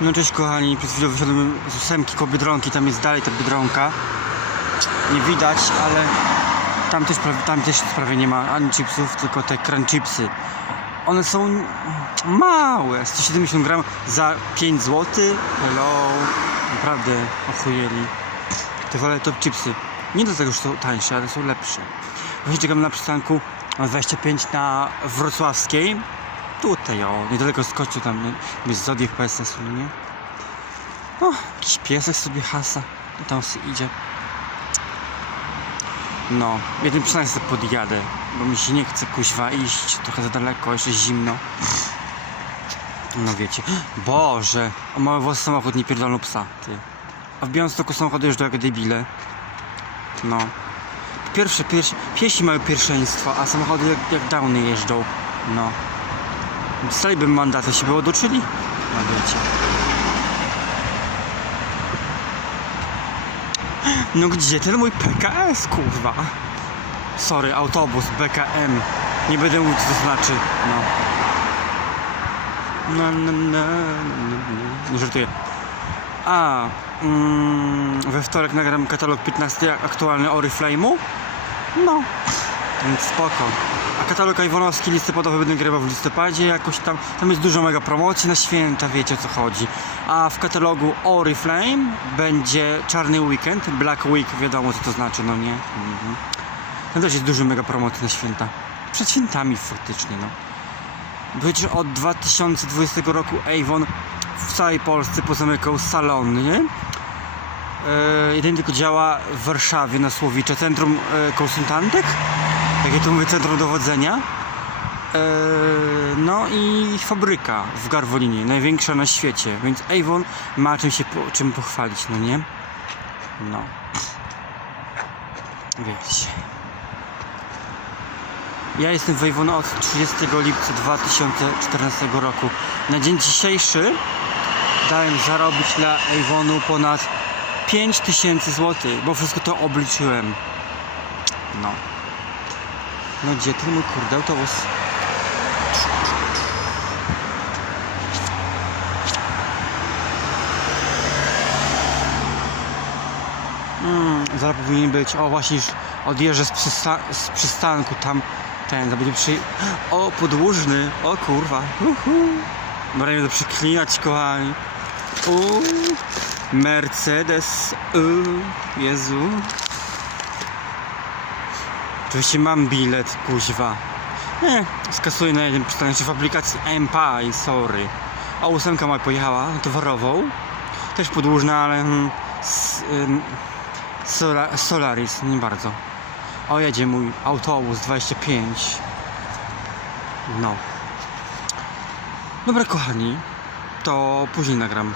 No cześć kochani, przed chwilą wyszedłem z ósemki koło Biedronki, tam jest dalej ta Biedronka. Nie widać, ale tam też, tam też prawie nie ma ani chipsów, tylko te crunch chipsy. One są małe, 170 gram za 5 zł. Hello, naprawdę ochujeli. Te wolę top chipsy. Nie do tego, że są tańsze, ale są lepsze. Właśnie czekam na przystanku na 25 na Wrocławskiej. Tutaj o, niedaleko z kościół tam jest Zodiac PSS-u, no nie? O, jakiś piesek sobie hasa. I tam sobie idzie. No, jeden przystanek sobie podjadę, bo mi się nie chce kuźwa iść, trochę za daleko, jeszcze zimno. No wiecie. Boże, o mały włos samochód nie pierdolą psa, ty. A w Białymstoku samochody jeżdżą jak debile. No. Pierwsze, pierwsze, piesi mają pierwszeństwo, a samochody jak, jak downy jeżdżą. No. Dostaliby mandat, to się było doczyli. No wiecie. No gdzie ten mój PKS, kurwa? Sorry, autobus, BKM. Nie będę mówić, co to znaczy. No. No, no, no, no, żartuję. A, mm, we wtorek nagram katalog 15 aktualny Oriflame'u. No, więc spoko. A katalog Iwonowski listopadowy będę grywał w listopadzie jakoś tam. Tam jest dużo mega promocji na święta, wiecie o co chodzi. A w katalogu Oriflame będzie Czarny Weekend, Black Week, wiadomo co to znaczy, no nie? Mhm. Tam też jest dużo mega promocji na święta. Przed świętami faktycznie, no. Przecież od 2020 roku Avon w całej Polsce pozamykał salony, nie? E, jeden tylko działa w Warszawie na Słowicza, Centrum e, Konsultantek, jakie to mówię, Centrum Dowodzenia. E, no i fabryka w Garwolinie, największa na świecie, więc Avon ma czym się czym pochwalić, no nie? No. Wiecie. Ja jestem w Avon od 30 lipca 2014 roku. Na dzień dzisiejszy dałem zarobić dla Avonu ponad 5000 zł, bo wszystko to obliczyłem. No. No gdzie ten mój kurde autobus? Mm, zaraz powinien być. O, właśnie już odjeżdżę z, przysta- z przystanku tam. Ten, to będzie przy... O, podłużny. O kurwa. Uhu. Dobra, nie będę przeklinać, kochani. Uuu. Mercedes. Uuu. Jezu. Oczywiście mam bilet, kuźwa. Nie, skasuję na jeden przystanek w aplikacji MPI, sorry. A ósemka ma pojechała towarową. Też podłużna, ale... mm, s, ym, Sola, Solaris, nie bardzo. O, jedzie mój autobus 25. No. Dobra, kochani, to później nagram.